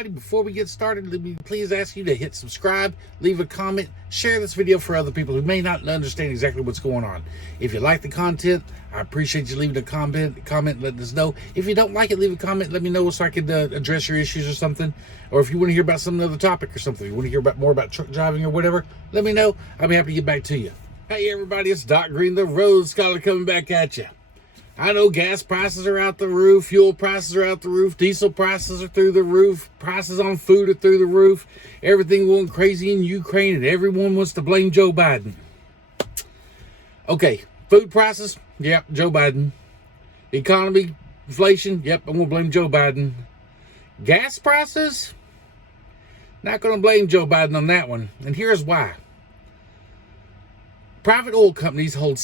everybody, before we get started, let me please ask you to hit subscribe, leave a comment, share this video for other people who may not understand exactly what's going on. If you like the content, I appreciate you leaving a comment, letting us know. If you don't like it, leave a comment, let me know so I can address your issues or something. Or if you want to hear about some other topic or something, you want to hear more about truck driving or whatever, let me know. I'll be happy to get back to you. Hey everybody, it's Doc Green, the Road Scholar, coming back at you. I know gas prices are out the roof, fuel prices are out the roof, diesel prices are through the roof, prices on food are through the roof, everything going crazy in Ukraine, and everyone wants to blame Joe Biden. Okay, food prices, yep, Joe Biden. Economy, inflation, yep, I'm going to blame Joe Biden. Gas prices, not going to blame Joe Biden on that one, and here's why. Private oil companies hold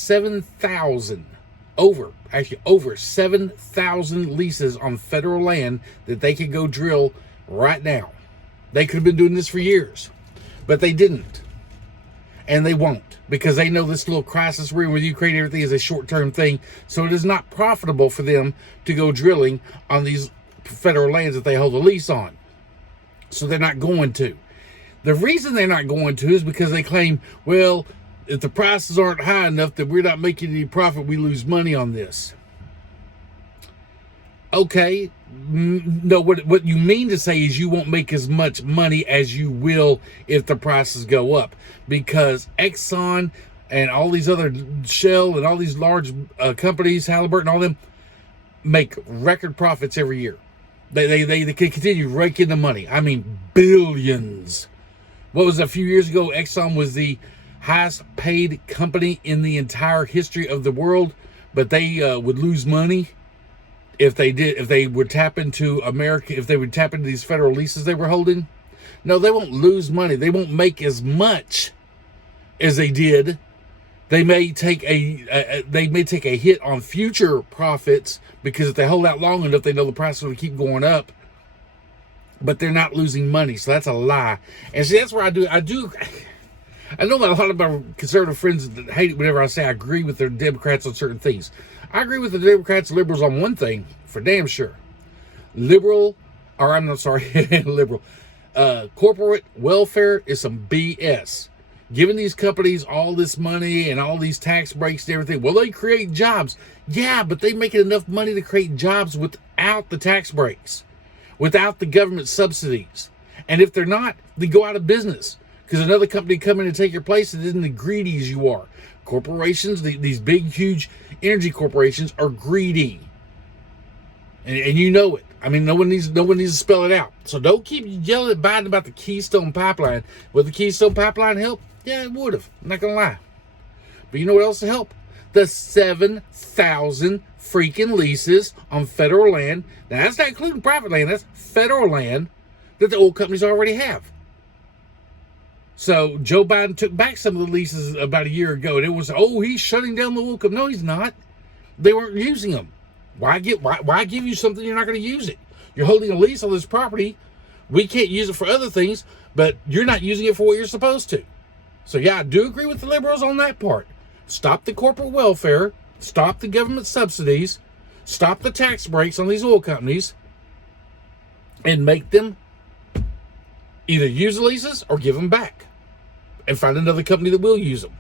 over 7,000 leases on federal land that they could go drill right now. They could have been doing this for years, but they didn't. And they won't, because they know this little crisis we're in with Ukraine, everything is a short-term thing. So it is not profitable for them to go drilling on these federal lands that they hold a lease on. So they're not going to. The reason they're not going to is because they claim, well, if the prices aren't high enough that we're not making any profit, we lose money on this. Okay, no, what you mean to say is you won't make as much money as you will if the prices go up, because Exxon and all these other Shell and all these large companies, Halliburton, all them, make record profits every year. They can continue raking the money. I mean, billions. What was it, a few years ago? Exxon was the highest paid company in the entire history of the world, but they would lose money if they would tap into these federal leases they were holding. No, they won't lose money. They won't make as much as they did. They may take a hit on future profits, because if they hold out long enough, they know the price will keep going up. But they're not losing money, so that's a lie. And see, that's where I know that a lot of my conservative friends that hate it whenever I say I agree with the Democrats on certain things. I agree with the Democrats and liberals on one thing, for damn sure. Corporate welfare is some BS. Giving these companies all this money and all these tax breaks and everything, well, they create jobs. Yeah, but they make enough money to create jobs without the tax breaks, without the government subsidies. And if they're not, they go out of business, because another company come in and take your place and isn't as greedy as you are. Corporations, these big, huge energy corporations, are greedy. And you know it. I mean, no one needs to spell it out. So don't keep yelling at Biden about the Keystone Pipeline. Would the Keystone Pipeline help? Yeah, it would have. I'm not going to lie. But you know what else will help? The 7,000 freaking leases on federal land. Now, that's not including private land. That's federal land that the oil companies already have. So Joe Biden took back some of the leases about a year ago, and it was, oh, he's shutting down the oil company. No, he's not. They weren't using them. Why give you something you're not going to use it? You're holding a lease on this property. We can't use it for other things, but you're not using it for what you're supposed to. So yeah, I do agree with the liberals on that part. Stop the corporate welfare. Stop the government subsidies. Stop the tax breaks on these oil companies, and make them either use the leases or give them back, and find another company that will use them.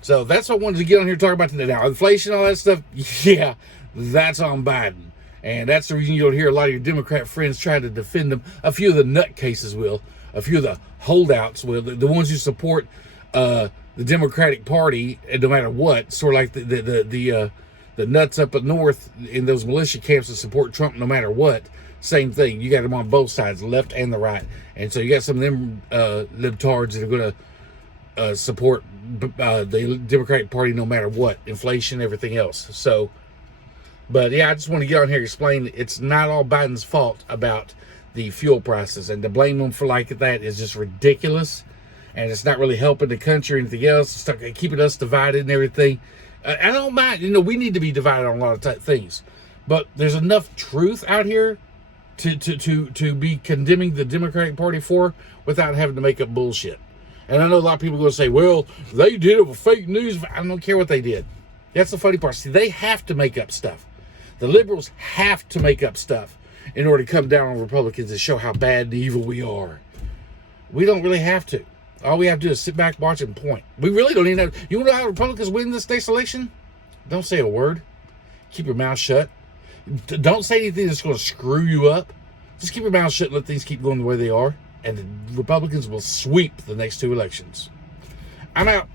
So that's what I wanted to get on here and talk about today. Now, inflation, all that stuff, yeah, that's on Biden. And that's the reason you don't hear a lot of your Democrat friends trying to defend them. A few of the nutcases will. A few of the holdouts will. The ones who support the Democratic Party, and no matter what, sort of like the nuts up north in those militia camps that support Trump no matter what. Same thing. You got them on both sides, the left and the right. And so you got some of them libtards that are going to support the Democratic Party no matter what, inflation, everything else. So, but yeah, I just want to get on here and explain it's not all Biden's fault about the fuel prices, and to blame them for like that is just ridiculous, and it's not really helping the country or anything else. It's keeping us divided and everything. I don't mind, we need to be divided on a lot of things, but there's enough truth out here to be condemning the Democratic Party for, without having to make up bullshit. And I know a lot of people are going to say, well, they did it with fake news. I don't care what they did. That's the funny part. See, they have to make up stuff. The liberals have to make up stuff. in order to come down on Republicans and show how bad and evil we are. We don't really have to. All we have to do is sit back, watch, and point. We really don't even have. You want to know how Republicans win this state's election? Don't say a word. Keep your mouth shut. Don't say anything that's going to screw you up. Just keep your mouth shut and let things keep going the way they are. And the Republicans will sweep the next two elections. I'm out.